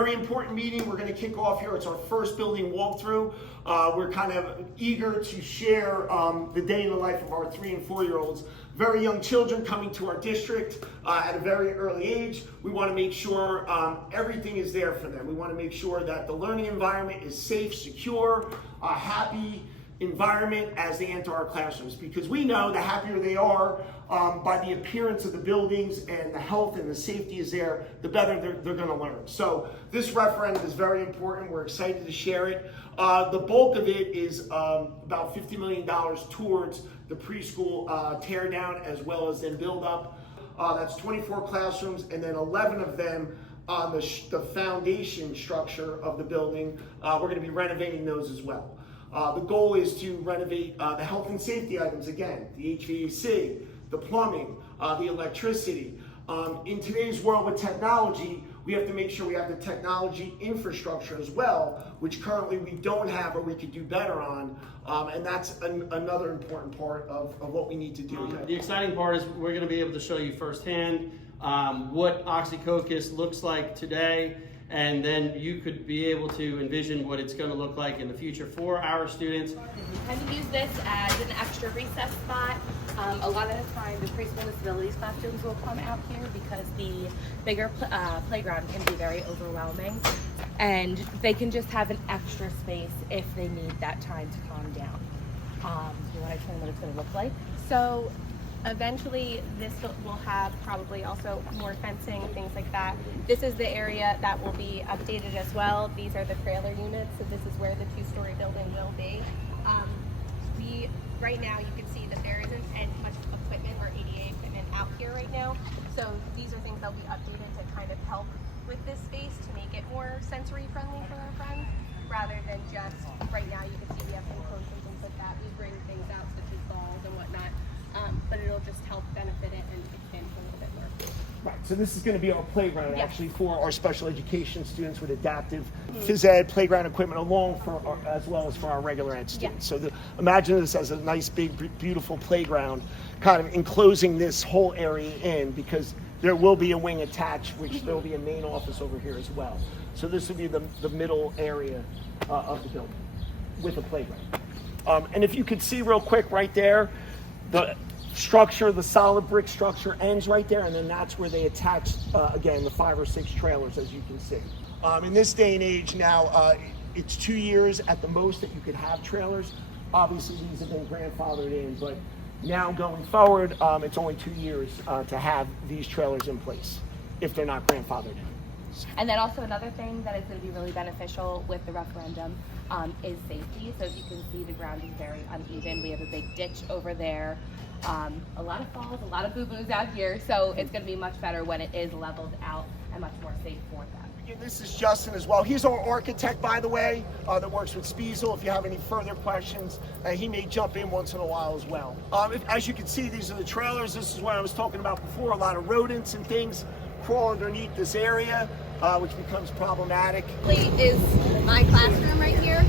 very important meeting we're going to kick off here. It's our first building walkthrough. We're kind of eager to share the day in the life of our 3 and 4 year olds. Very young children coming to our district at a very early age. We want to make sure everything is there for them. We want to make sure that the learning environment is safe, secure, happy environment as they enter our classrooms, because we know the happier they are by the appearance of the buildings and the health and the safety is there, the better they're going to learn. So this referendum is very important. We're excited to share it. The bulk of it is about $50 million towards the preschool tear down as well as then build up. That's 24 classrooms and then 11 of them on the foundation structure of the building. We're going to be renovating those as well. The goal is to renovate the health and safety items again, the HVAC, the plumbing, the electricity. In today's world with technology, we have to make sure we have the technology infrastructure as well, which currently we don't have or we could do better on. And that's another important part of what we need to do. The exciting part is we're going to be able to show you firsthand what Oxycocus looks like today, and then you could be able to envision what it's going to look like in the future for our students. We kind of use this as an extra recess spot. A lot of the time the preschool disabilities classrooms will come out here because the bigger playground can be very overwhelming, and they can just have an extra space if they need that time to calm down. Do you want to explain what it's going to look like? So eventually this will have probably also more fencing, things like that. This is the area that will be updated as well. These are the trailer units, so this is where the 2-story building will be. Right now you can see that there isn't as much equipment or ADA equipment out here right now. So these are things that will be updated to kind of help with this space to make it more sensory friendly for our friends, rather than just, right now you can see we have enclosures and things like that. We bring things out such as balls and whatnot, but it'll just help benefit it and expand it a little bit more. Right, so this is going to be our playground Yes. actually for our special education students with adaptive phys ed playground equipment along for as well as for our regular ed students. Yeah. So imagine this as a nice big beautiful playground kind of enclosing this whole area in, because there will be a wing attached, which there will be a main office over here as well. So this will be the middle area of the building with a playground. And if you could see real quick right there, the structure, the solid brick structure ends right there, and then that's where they attach, again, the 5 or 6 trailers, as you can see. In this day and age now, it's 2 years at the most that you could have trailers. Obviously, these have been grandfathered in, but now going forward, it's only 2 years to have these trailers in place if they're not grandfathered in. And then also another thing that is going to be really beneficial with the referendum is safety. So as you can see, the ground is very uneven. We have a big ditch over there. A lot of falls, a lot of boo-boos out here. So it's going to be much better when it is leveled out and much more safe for them. This is Justin as well. He's our architect, by the way, that works with Spiesel. If you have any further questions, he may jump in once in a while as well. As you can see, these are the trailers. This is what I was talking about before. A lot of rodents and things crawl underneath this area, which becomes problematic. Is my classroom right here.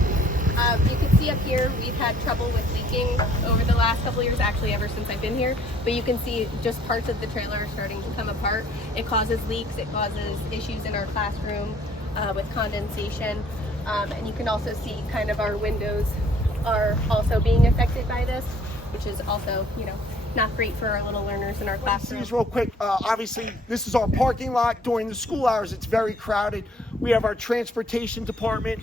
You can see up here we've had trouble with leaking over the last couple of years, actually ever since I've been here, but you can see just parts of the trailer are starting to come apart. It causes leaks, it causes issues in our classroom with condensation, and you can also see kind of our windows are also being affected by this, which is also, not great for our little learners in our classroom. Real quick, obviously this is our parking lot. During the school hours, it's very crowded. We have our transportation department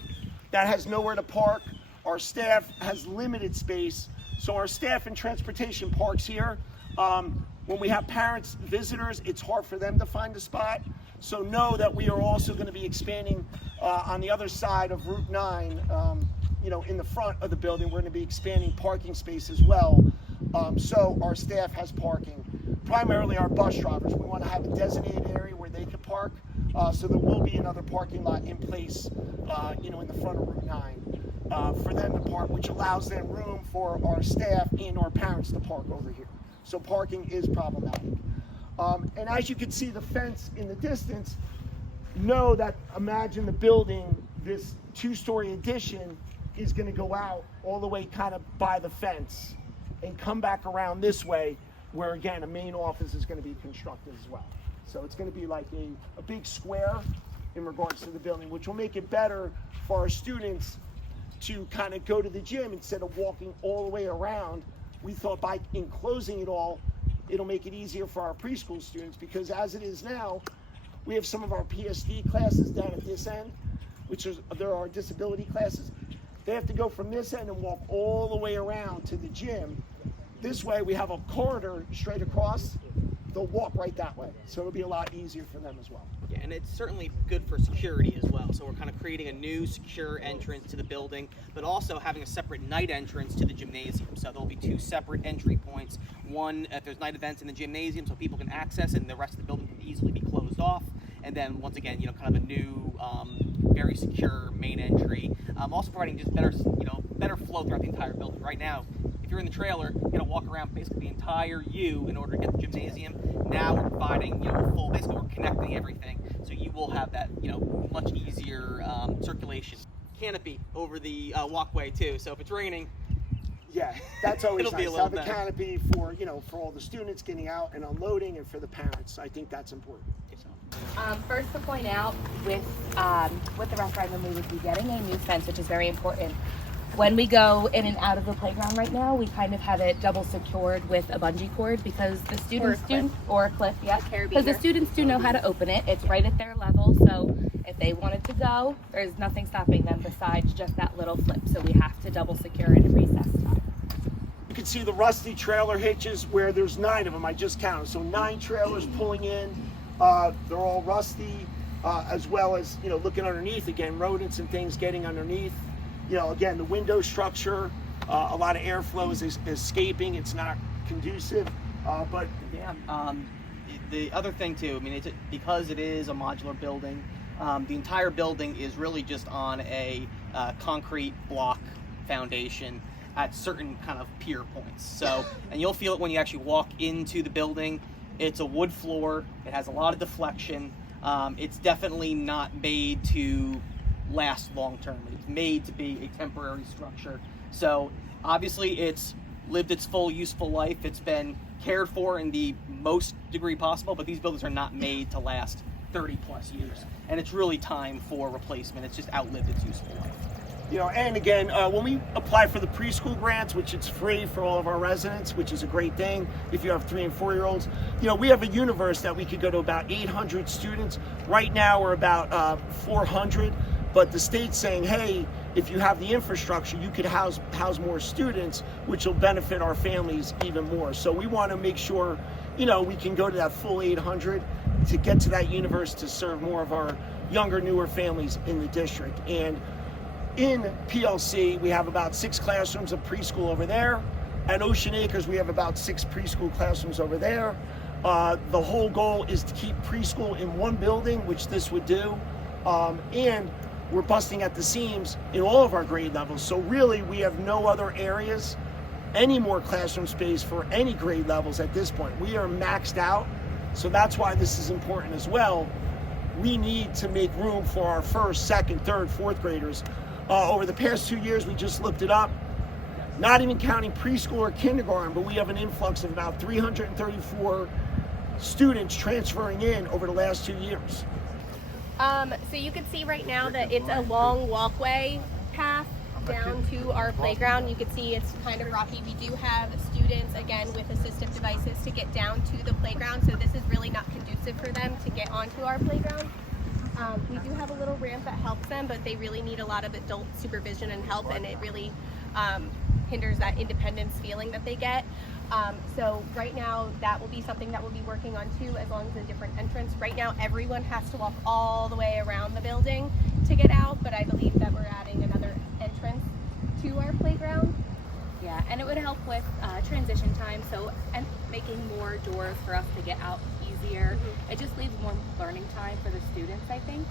that has nowhere to park. Our staff has limited space, so our staff and transportation parks here. When we have parents, visitors, it's hard for them to find a spot. So know that we are also going to be expanding on the other side of Route 9, in the front of the building. We're going to be expanding parking space as well. So our staff has parking, primarily our bus drivers. We want to have a designated area where they can park. So there will be another parking lot in place, in the front of Route 9 for them to park, which allows them room for our staff and our parents to park over here. So parking is problematic. And as you can see the fence in the distance, know that imagine the building, this 2-story addition is going to go out all the way kind of by the fence and come back around this way, where again a main office is going to be constructed as well. So it's going to be like a big square in regards to the building, which will make it better for our students to kind of go to the gym instead of walking all the way around. We thought by enclosing it all, it'll make it easier for our preschool students, because as it is now, we have some of our PSD classes down at this end, there are disability classes. They have to go from this end and walk all the way around to the gym. This way we have a corridor straight across. They'll walk right that way. So it'll be a lot easier for them as well. Yeah, and it's certainly good for security as well. So we're kind of creating a new secure entrance to the building, but also having a separate night entrance to the gymnasium. So there'll be 2 separate entry points. One, if there's night events in the gymnasium, so people can access it, and the rest of the building can easily be closed off. And then once again, kind of a new, very secure main entry. Also providing just better, better flow throughout the entire building. Right now, if you're in the trailer, you got to walk around basically the entire U in order to get to the gymnasium. Now we're providing, full, basically we're connecting everything, so you will have that, much easier circulation. Canopy over the walkway too, so if it's raining, yeah, that's always it'll nice be a to little have a better. canopy for, for all the students getting out and unloading, and for the parents. I think that's important. First to point out, with the referendum, we would be getting a new fence, which is very important. When we go in and out of the playground right now, we kind of have it double secured with a bungee cord, because the students or a clip, yeah, because the students do know how to open it. It's right at their level, so if they wanted to go, there's nothing stopping them besides just that little flip. So we have to double secure it at recess time. You can see the rusty trailer hitches where there's 9 of them. I just counted. So 9 trailers pulling in. They're all rusty, as well as, looking underneath, again, rodents and things getting underneath. Again, the window structure, a lot of airflow is escaping. It's not conducive, but yeah. The other thing too, because it is a modular building, the entire building is really just on a concrete block foundation at certain kind of pier points. So, and you'll feel it when you actually walk into the building. It's a wood floor. It has a lot of deflection. It's definitely not made to last long term. It's made to be a temporary structure. So obviously it's lived its full useful life. It's been cared for in the most degree possible, but these buildings are not made to last 30 plus years. And it's really time for replacement. It's just outlived its useful life. And again, when we apply for the preschool grants, which it's free for all of our residents, which is a great thing if you have 3 and 4 year olds, we have a universe that we could go to about 800 students. Right now we're about 400, but the state's saying, hey, if you have the infrastructure, you could house more students, which will benefit our families even more. So we want to make sure, we can go to that full 800 to get to that universe to serve more of our younger, newer families in the district. And in PLC, we have about 6 classrooms of preschool over there. At Ocean Acres, we have about 6 preschool classrooms over there. The whole goal is to keep preschool in one building, which this would do. And we're busting at the seams in all of our grade levels. So really, we have no other areas, any more classroom space for any grade levels at this point. We are maxed out. So that's why this is important as well. We need to make room for our 1st, 2nd, 3rd, 4th graders. Over the past 2 years, we just looked it up, not even counting preschool or kindergarten, but we have an influx of about 334 students transferring in over the last 2 years. So you can see right now that it's a long walkway path down to our playground. You can see it's kind of rocky. We do have students, again, with assistive devices to get down to the playground, so this is really not conducive for them to get onto our playground. We do have a little ramp that helps them, but they really need a lot of adult supervision and help, and it really hinders that independence feeling that they get. So right now, that will be something that we'll be working on too, as long as a different entrance. Right now, everyone has to walk all the way around the building to get out, but I believe that we're adding another entrance to our playground. Yeah, and it would help with transition time, and making more doors for us to get out easier. Mm-hmm. It just leaves more learning time for the students, I think,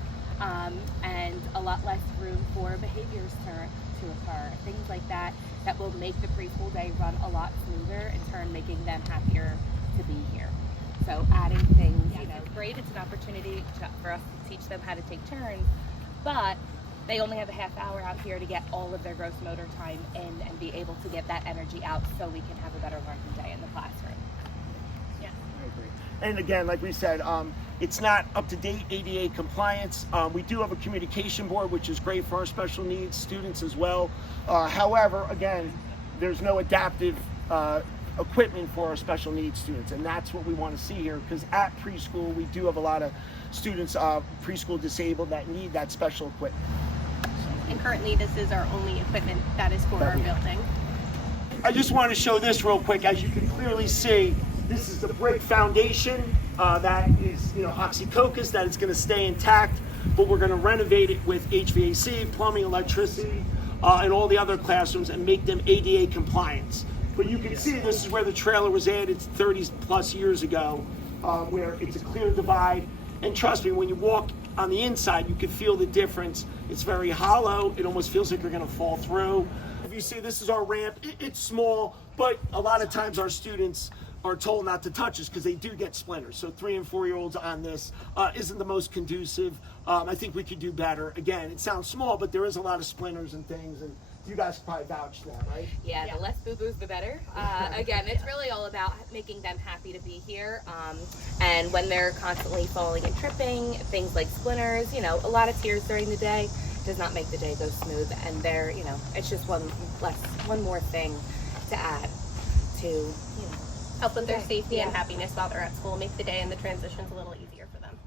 and a lot less room for behaviors to occur, things like that will make the preschool day run a lot smoother, in turn making them happier to be here. So adding things, great, it's an opportunity for us to teach them how to take turns, but they only have a half hour out here to get all of their gross motor time in and be able to get that energy out so we can have a better learning day in the classroom. I agree. And again, like we said, It's not up to date ADA compliance. We do have a communication board, which is great for our special needs students as well. However, again, there's no adaptive equipment for our special needs students, and that's what we want to see here, because at preschool we do have a lot of students preschool disabled that need that special equipment. And currently this is our only equipment that is for our building. I just want to show this real quick. As you can clearly see, this is the brick foundation that is, Oxycocus, that it's going to stay intact, but we're going to renovate it with HVAC, plumbing, electricity, and all the other classrooms, and make them ADA compliant. But you can see this is where the trailer was added 30 plus years ago, where it's a clear divide. And trust me, when you walk on the inside, you can feel the difference. It's very hollow. It almost feels like you're going to fall through. If you see, this is our ramp. It's small, but a lot of times our students are told not to touch this because they do get splinters. So 3 and 4 year olds on this isn't the most conducive. I think we could do better. Again, it sounds small, but there is a lot of splinters and things, and you guys probably vouch for that, right? Yeah, the less boo-boos, the better. Again, it's really all about making them happy to be here. And when they're constantly falling and tripping, things like splinters, a lot of tears during the day does not make the day go smooth. And they're, it's just one more thing to add to, Help with their safety and happiness while they're at school, make the day and the transitions a little easier for them.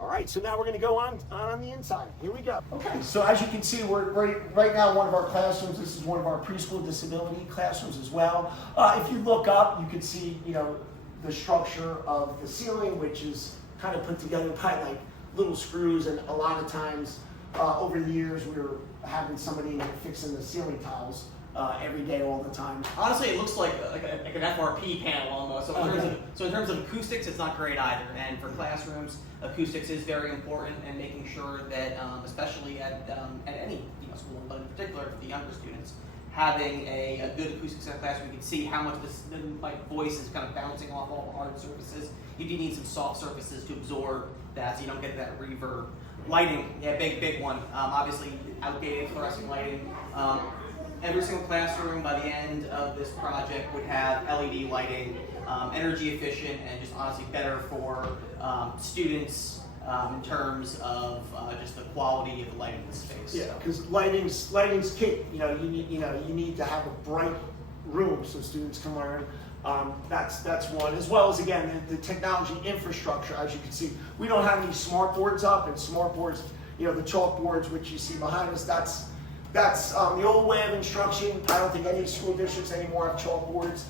All right, so now we're going to go on the inside. Here we go. Okay, so as you can see, we're right now one of our classrooms. This is one of our preschool disability classrooms as well. If you look up, you can see, the structure of the ceiling, which is kind of put together by like little screws, and a lot of times over the years we were having somebody fixing the ceiling tiles every day, all the time. Honestly, it looks like an FRP panel almost. So in terms of acoustics, it's not great either. And for classrooms, acoustics is very important, and making sure that, especially at any school, but in particular for the younger students, having a good acoustics in the classroom. You can see how much my voice is kind of bouncing off all the hard surfaces. You do need some soft surfaces to absorb that, so you don't get that reverb. Lighting, yeah, big one. Obviously, outdated fluorescent lighting. Every single classroom by the end of this project would have LED lighting, energy efficient, and just honestly better for students in terms of just the quality of the lighting in the space. Yeah, because lighting's key. You need to have a bright room so students can learn. That's one, as well as, again, the technology infrastructure. As you can see, we don't have any smart boards up, and smart boards, the chalkboards which you see behind us, that's the old way of instruction. I don't think any school districts anymore have chalkboards.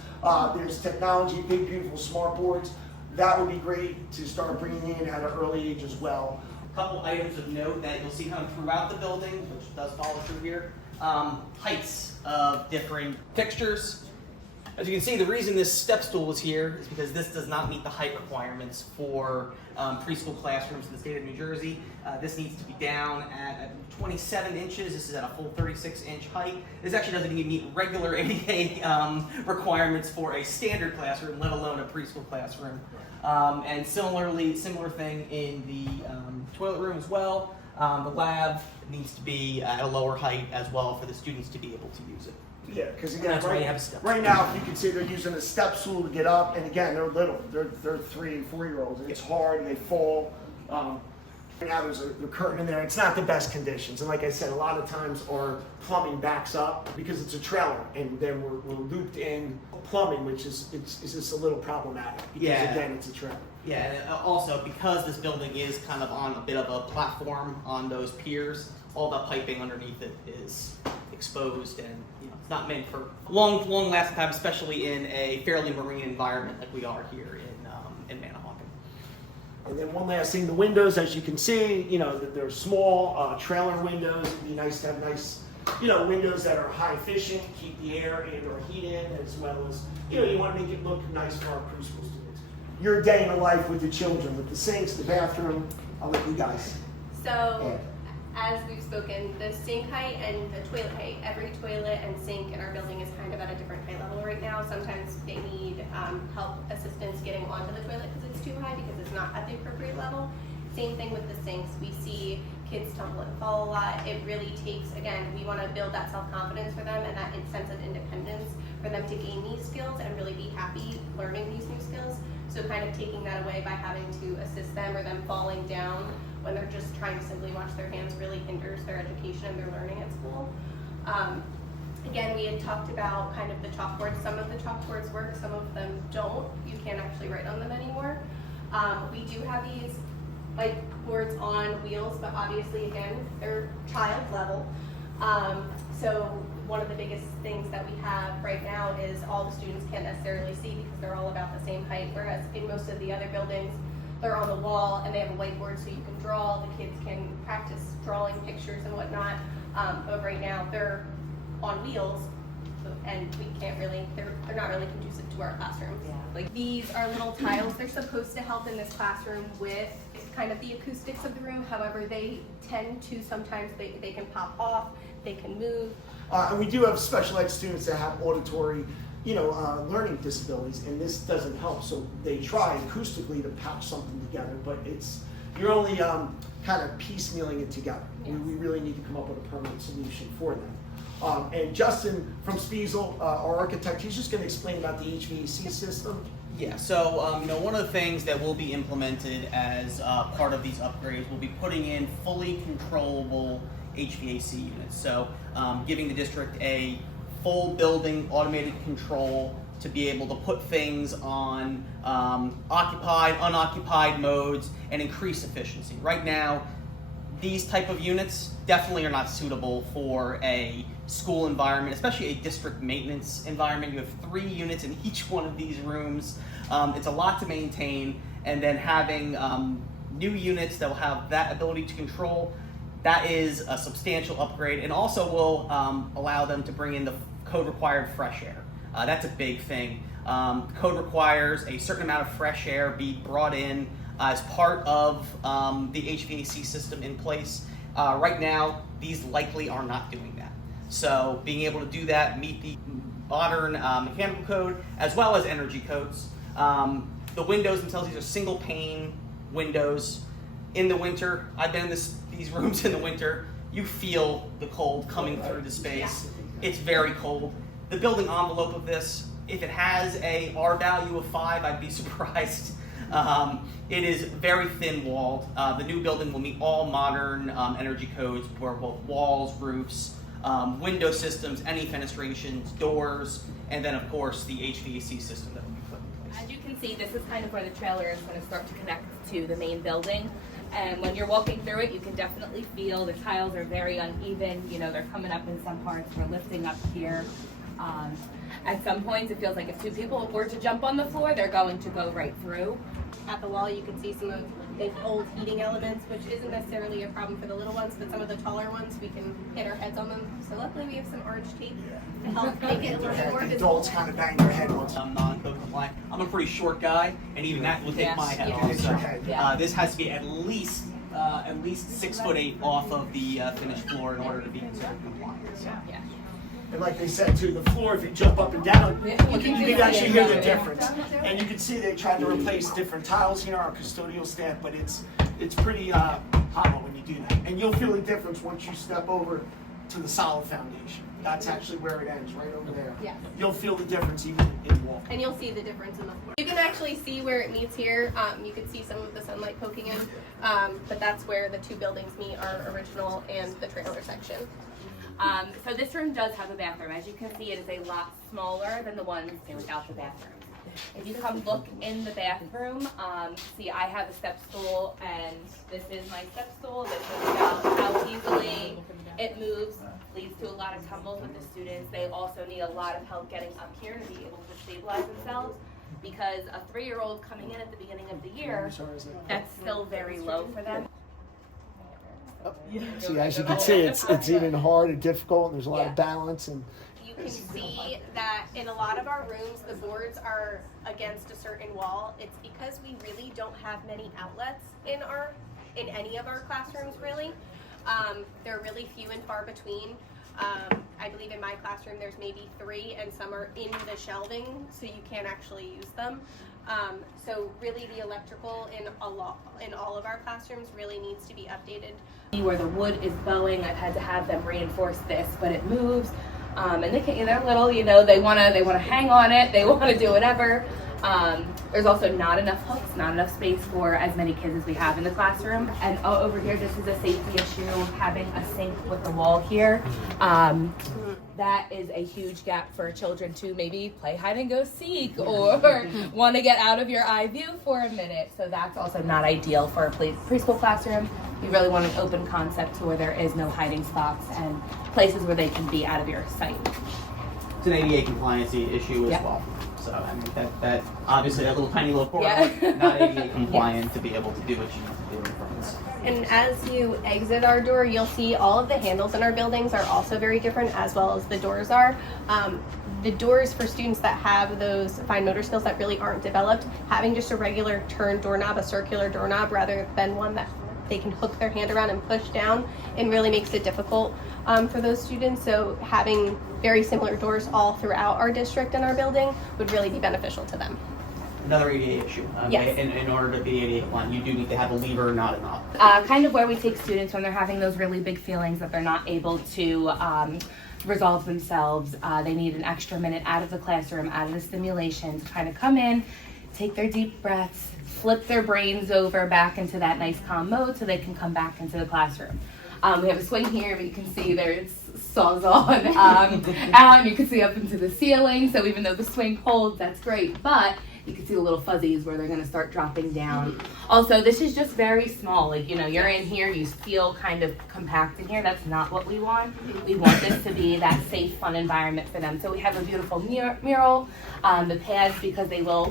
There's technology, big, beautiful smart boards. That would be great to start bringing in at an early age as well. A couple items of note that you'll see kind of throughout the building, which does follow through here. Heights of different fixtures. As you can see, the reason this step stool is here is because this does not meet the height requirements for preschool classrooms in the state of New Jersey. This needs to be down at 27 inches. This is at a full 36-inch height. This actually doesn't even meet regular ADA requirements for a standard classroom, let alone a preschool classroom. And similar thing in the toilet room as well. The lab needs to be at a lower height as well for the students to be able to use it. Yeah, because again, That's why you have a step right now, if you can see, they're using a step stool to get up, and again, they're little. They're 3 and 4 year olds. It's hard. They fall. Right now, there's a curtain in there. It's not the best conditions, and like I said, a lot of times our plumbing backs up because it's a trailer, and then we're looped in plumbing, which is just a little problematic because again, it's a trailer. Yeah, and also because this building is kind of on a bit of a platform on those piers, all the piping underneath it is exposed, and it's not meant for long lasting time, especially in a fairly marine environment like we are here in Manahawkin. And then one last thing, the windows, as you can see, they're small trailer windows. It'd be nice to have nice, windows that are high efficient, keep the air and or heat in, as well as, you want to make it look nice for our preschool students. Your day in the life with the children, with the sinks, the bathroom. I'll let you guys. So, as we've spoken, the sink height and the toilet height, every toilet and sink in our building is kind of at a different height level right now. Sometimes they need help, assistance getting onto the toilet because it's too high, because it's not at the appropriate level. Same thing with the sinks. We see kids tumble and fall a lot. It really takes, again, we want to build that self-confidence for them and that sense of independence for them to gain these skills and really be happy learning these new skills. So kind of taking that away by having to assist them or them falling down when they're just trying to simply wash their hands really hinders their education and their learning at school. Again, we had talked about kind of the chalkboards. Some of the chalkboards work, some of them don't. You can't actually write on them anymore. We do have these whiteboards on wheels, but obviously, again, they're child level. So one of the biggest things that we have right now is all the students can't necessarily see because they're all about the same height, whereas in most of the other buildings, they're on the wall and they have a whiteboard so you can draw. The kids can practice drawing pictures and whatnot. But right now, they're on wheels, and we can't really, they're not really conducive to our classrooms. Yeah. Like these are little tiles. They're supposed to help in this classroom with kind of the acoustics of the room. However, they tend to sometimes, they can pop off, they can move. And we do have special ed students that have auditory, learning disabilities, and this doesn't help. So they try acoustically to patch something together, but you're only kind of piecemealing it together. Yes. We really need to come up with a permanent solution for them. And Justin from Spiesel, our architect, he's just going to explain about the HVAC system. Yeah, so one of the things that will be implemented as part of these upgrades will be putting in fully controllable HVAC units. So giving the district a full building automated control to be able to put things on occupied, unoccupied modes and increase efficiency. Right now, these type of units definitely are not suitable for a school environment, especially a district maintenance environment. You have 3 units in each one of these rooms. It's a lot to maintain, and then having new units that will have that ability to control, that is a substantial upgrade, and also will allow them to bring in the code required fresh air. That's a big thing. Code requires a certain amount of fresh air be brought in as part of the HVAC system in place. Right now, these likely are not doing that. So being able to do that, meet the modern mechanical code as well as energy codes. The windows themselves, these are single pane windows. In the winter, I've been in these rooms in the winter, you feel the cold coming through the space. It's very cold. The building envelope of this, if it has a R value of 5, I'd be surprised. It is very thin walled. The new building will meet all modern energy codes for both walls, roofs, window systems, any fenestrations, doors, and then of course the HVAC system that will be put in place. As you can see, this is kind of where the trailer is going to start to connect to the main building. And when you're walking through it, you can definitely feel the tiles are very uneven. They're coming up in some parts. We're lifting up here. At some points, it feels like if 2 people were to jump on the floor, they're going to go right through. At the wall, you can see some of the old heating elements, which isn't necessarily a problem for the little ones, but some of the taller ones, we can hit our heads on them. So luckily, we have some orange tape to help make it a little more The visible. adults kind of bang their head once. I'm non-code compliant. I'm a pretty short guy, and even that will take my head off. Hit your head. Yeah. This has to be at least 6'8" off of the finished floor in order to be considered compliant. So. Yeah. And like they said too, the floor, if you jump up and down, you can actually hear the difference. And you can see they tried to replace different tiles here, our custodial staff, but it's pretty hollow when you do that. And you'll feel the difference once you step over to the solid foundation. That's actually where it ends, right over there. Yeah. You'll feel the difference even in walking. And you'll see the difference in the floor. You can actually see where it meets here. You can see some of the sunlight poking in, but that's where the 2 buildings meet, our original and the trailer section. So this room does have a bathroom. As you can see, it is a lot smaller than the ones without the bathroom. If you come look in the bathroom, see I have a step stool, and this is my step stool. This is about how easily it moves, leads to a lot of tumbles with the students. They also need a lot of help getting up here to be able to stabilize themselves, because a 3-year-old coming in at the beginning of the year, that's still very low for them. See, as you can see, it's even hard and difficult, and there's a lot of balance. And You can see that in a lot of our rooms, the boards are against a certain wall. It's because we really don't have many outlets in any of our classrooms, really. They're really few and far between. I believe in my classroom there's maybe 3, and some are in the shelving, so you can't actually use them. So really the electrical in all of our classrooms really needs to be updated. Where the wood is bowing, I've had to have them reinforce this, but it moves. And they're little, they wanna hang on it, they wanna do whatever. There's also not enough hooks, not enough space for as many kids as we have in the classroom. And over here, this is a safety issue, having a sink with the wall here. That is a huge gap for children to maybe play hide and go seek or want to get out of your eye view for a minute. So that's also not ideal for a preschool classroom. You really want an open concept to where there is no hiding spots and places where they can be out of your sight. It's an ADA compliancy issue as well. So I mean that obviously that little tiny little corner, not ADA compliant to be able to do what you need to do in front. And as you exit our door, you'll see all of the handles in our buildings are also very different, as well as the doors are. The doors for students that have those fine motor skills that really aren't developed, having just a regular turn doorknob, a circular doorknob, rather than one that they can hook their hand around and push down, it really makes it difficult for those students. So having very similar doors all throughout our district and our building would really be beneficial to them. Another ADA issue. Yes. In order to be ADA compliant, you do need to have a lever, not a knob. Kind of where we take students when they're having those really big feelings that they're not able to resolve themselves. They need an extra minute out of the classroom, out of the stimulation to kind of come in, take their deep breaths, flip their brains over back into that nice calm mode so they can come back into the classroom. We have a swing here, but you can see there's saws on, and you can see up into the ceiling. So even though the swing holds, that's great, but you can see the little fuzzies where they're gonna start dropping down. Also, this is just very small. Like, you're in here, you feel kind of compact in here. That's not what we want. We want this to be that safe, fun environment for them. So we have a beautiful mural, the pads, because they will,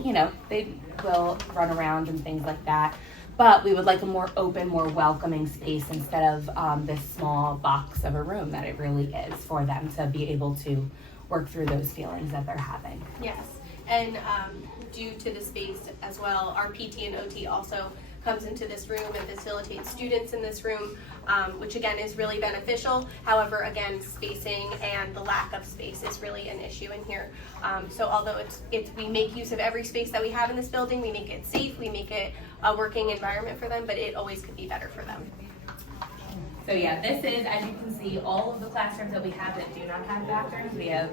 they will run around and things like that. But we would like a more open, more welcoming space instead of this small box of a room that it really is for them to be able to work through those feelings that they're having. Yes, and due to the space as well, our PT and OT also comes into this room and facilitates students in this room, which again is really beneficial. However, again, spacing and the lack of space is really an issue in here. So although we make use of every space that we have in this building, we make it safe, we make it a working environment for them, but it always could be better for them. So yeah, this is, as you can see, all of the classrooms that we have that do not have bathrooms. We have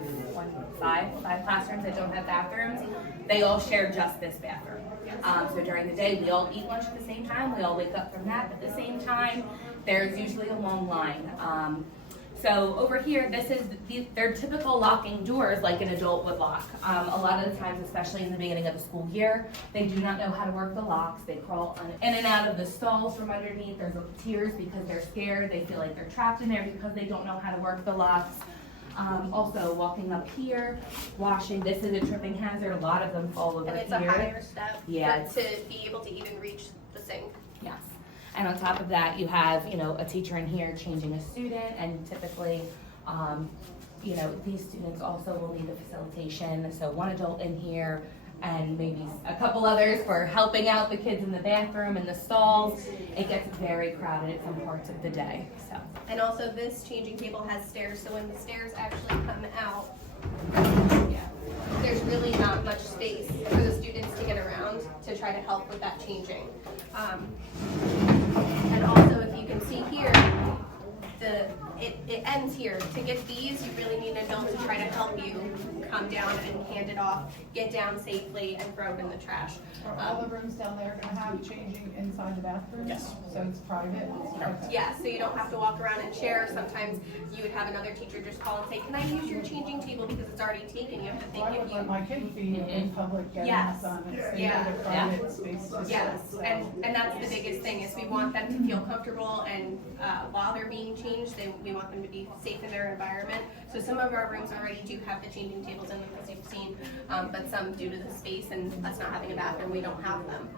five classrooms that don't have bathrooms. They all share just this bathroom. So during the day, we all eat lunch at the same time. We all wake up from nap at the same time. There's usually a long line. So over here, this is their typical locking doors like an adult would lock. A lot of the times, especially in the beginning of the school year, they do not know how to work the locks. They crawl in and out of the stalls from underneath. There's tears because they're scared. They feel like they're trapped in there because they don't know how to work the locks. Also, walking up here, washing. This is a tripping hazard. A lot of them fall over here. And it's a higher step to be able to even reach the sink. Yes. And on top of that, you have, a teacher in here changing a student, and typically, these students also will need the facilitation. So one adult in here and maybe a couple others for helping out the kids in the bathroom and the stalls. It gets very crowded at some parts of the day. So. And also this changing table has stairs, so when the stairs actually come out, there's really not much space for the students to get around to try to help with that changing. And also, if you can see here, it ends here. To get these, you really need an adult to try to help you come down and hand it off, get down safely, and throw it in the trash. Are all the rooms down there going to have changing inside the bathroom? Yes. So it's private? Okay. Yeah, so you don't have to walk around and share. Sometimes you would have another teacher just call and say, can I use your changing table because it's already taken? You have to think I if would you... let my kid be in public getting Yes. sun. It's Yeah. a private space. Yes, and that's the biggest thing is we want them to feel comfortable, and while they're being changed, we want them to be safe in their environment. So some of our rooms already do have the changing tables in them, as you've seen, but some, due to the space and us not having a bathroom, we don't have them.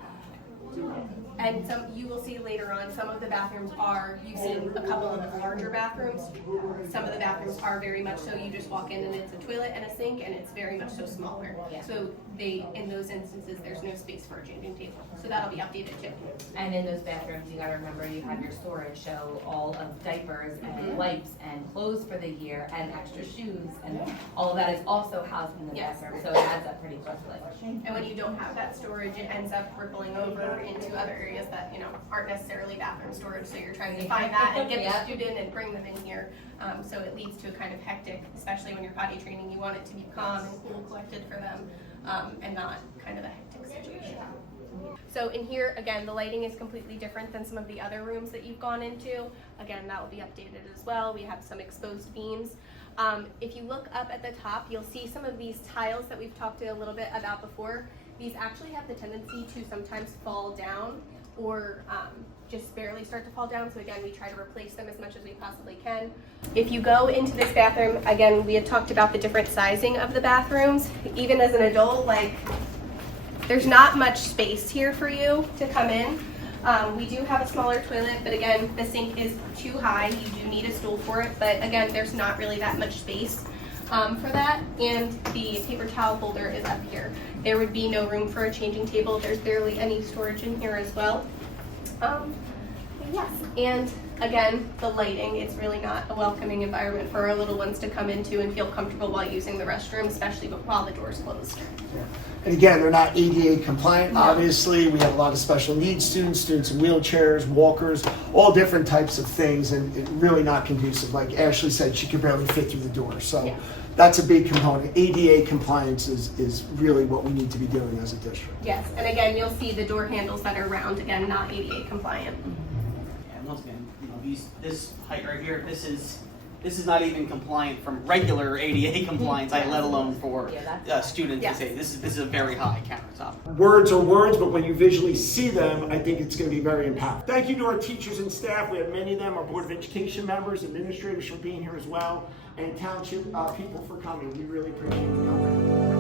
And some, you will see later on, some of the bathrooms are, you've seen a couple of the larger bathrooms. Some of the bathrooms are very much so you just walk in and it's a toilet and a sink, and it's very much so smaller. So in those instances, there's no space for a changing table. So that'll be updated too. And in those bathrooms, you gotta remember you have your storage, so all of diapers and wipes and clothes for the year and extra shoes and all of that is also housed in the bathroom, so it adds up pretty quickly. And when you don't have that storage, it ends up rippling over into other areas that, you know, aren't necessarily bathroom storage, so you're trying to find that and get the student and bring them in here. So it leads to a kind of hectic, especially when you're potty training, you want it to be calm and cool, collected for them, and not kind of a hectic situation. So in here, again, the lighting is completely different than some of the other rooms that you've gone into. Again, that will be updated as well. We have some exposed beams. If you look up at the top, you'll see some of these tiles that we've talked a little bit about before. These actually have the tendency to sometimes fall down or just barely start to fall down. So again, we try to replace them as much as we possibly can. If you go into this bathroom, again, we had talked about the different sizing of the bathrooms. Even as an adult, like, there's not much space here for you to come in. We do have a smaller toilet, but again, the sink is too high. You do need a stool for it, but again, there's not really that much space for that. And the paper towel holder is up here. There would be no room for a changing table. There's barely any storage in here as well. Yes, and again, the lighting, it's really not a welcoming environment for our little ones to come into and feel comfortable while using the restroom, especially while the door's closed. And again, they're not ADA compliant, obviously. We have a lot of special needs students, students in wheelchairs, walkers, all different types of things, and it really not conducive. Like Ashley said, she could barely fit through the door. So that's a big component. ADA compliance is really what we need to be doing as a district. Yes, and again, you'll see the door handles that are round, again, not ADA compliant. And once again, you know, this height right here, this is not even compliant from regular ADA compliance, let alone for students to say this is a very high countertop. Words are words, but when you visually see them, I think it's going to be very impactful. Thank you to our teachers and staff. We have many of them, our Board of Education members, administrators for being here as well, and Township people for coming. We really appreciate you coming.